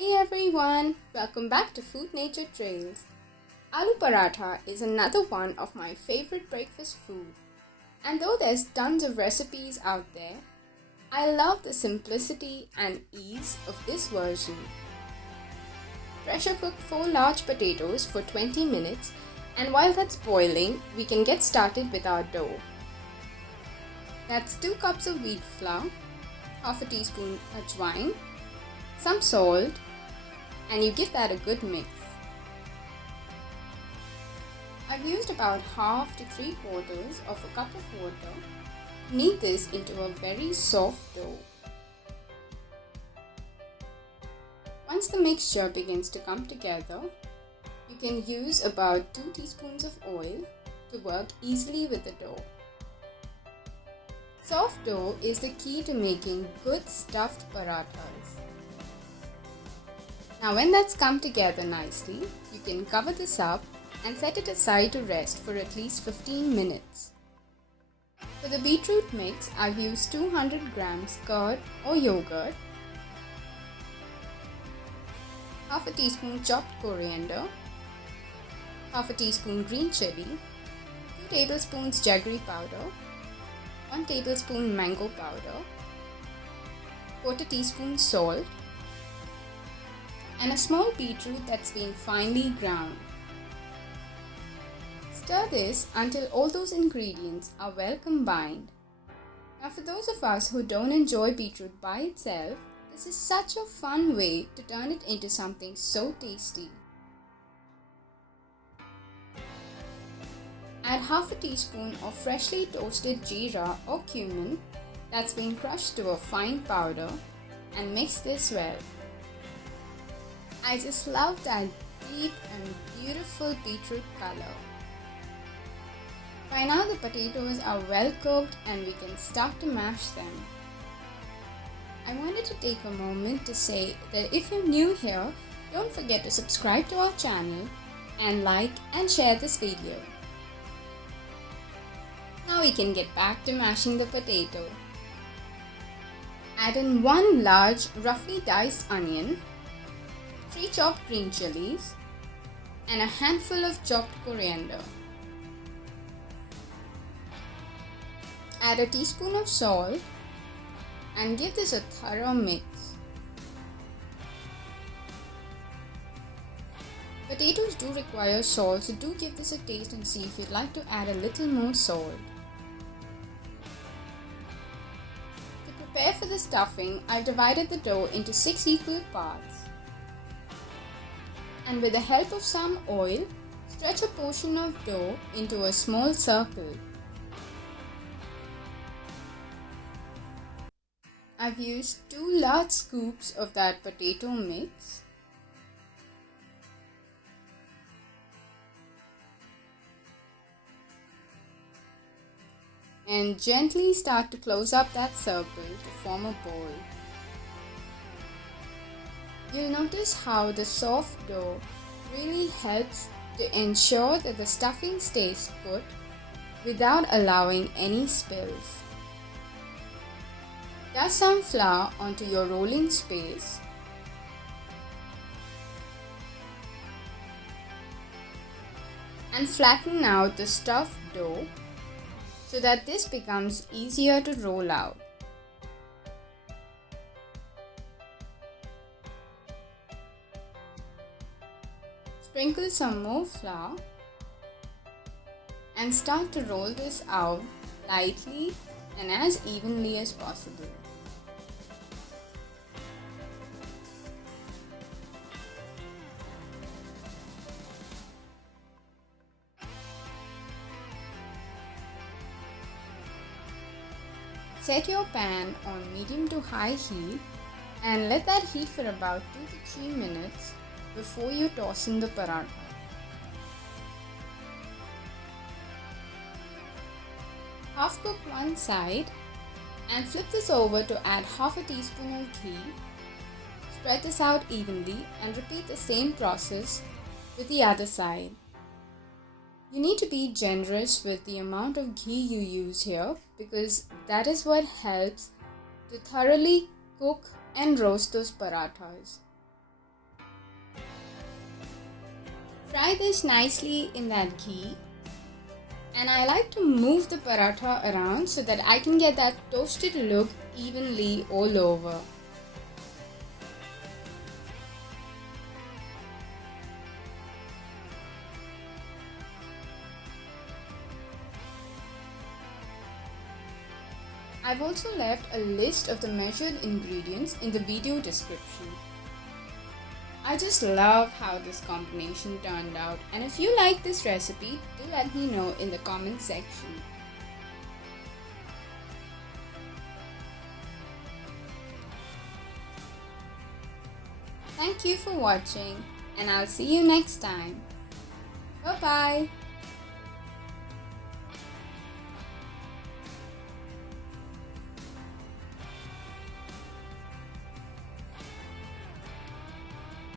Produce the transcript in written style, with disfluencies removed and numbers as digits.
Hey everyone, welcome back to Food Nature Trails. Aloo Paratha is another one of my favorite breakfast food. And though there's tons of recipes out there, I love the simplicity and ease of this version. Pressure cook 4 large potatoes for 20 minutes, and while that's boiling, we can get started with our dough. That's 2 cups of wheat flour, half a teaspoon ajwain, some salt, and you give that a good mix. I've used about half to 3/4 of a cup of water to knead this into a very soft dough. Once the mixture begins to come together, you can use about 2 teaspoons of oil to work easily with the dough. Soft dough is the key to making good stuffed parathas. Now when that's come together nicely, you can cover this up and set it aside to rest for at least 15 minutes. For the beetroot mix, I've used 200 grams curd or yogurt, half a teaspoon chopped coriander, half a teaspoon green chili, 2 tablespoons jaggery powder, 1 tablespoon mango powder, 1/4 teaspoon salt, and a small beetroot that's been finely ground. Stir this until all those ingredients are well combined. Now for those of us who don't enjoy beetroot by itself, this is such a fun way to turn it into something so tasty. Add half a teaspoon of freshly toasted jeera or cumin that's been crushed to a fine powder and mix this well. I just love that deep and beautiful beetroot color. By now the potatoes are well cooked and we can start to mash them. I wanted to take a moment to say that if you're new here, don't forget to subscribe to our channel and like and share this video. Now we can get back to mashing the potato. Add in 1 large roughly diced onion, 3 chopped green chilies, and a handful of chopped coriander. Add a teaspoon of salt and give this a thorough mix. Potatoes do require salt, so do give this a taste and see if you'd like to add a little more salt. To prepare for the stuffing, I've divided the dough into 6 equal parts. And with the help of some oil, stretch a portion of dough into a small circle. I've used 2 large scoops of that potato mix. And gently start to close up that circle to form a ball. You'll notice how the soft dough really helps to ensure that the stuffing stays put without allowing any spills. Dust some flour onto your rolling space. And flatten out the stuffed dough so that this becomes easier to roll out. Sprinkle some more flour and start to roll this out lightly and as evenly as possible. Set your pan on medium to high heat and let that heat for about 2 to 3 minutes before you toss in the paratha. Half cook one side and flip this over to add half a teaspoon of ghee. Spread this out evenly and repeat the same process with the other side. You need to be generous with the amount of ghee you use here because that is what helps to thoroughly cook and roast those parathas. Fry this nicely in that ghee. And I like to move the paratha around so that I can get that toasted look evenly all over. I've also left a list of the measured ingredients in the video description. I just love how this combination turned out, and if you like this recipe, do let me know in the comment section. Thank you for watching, and I'll see you next time. Bye bye.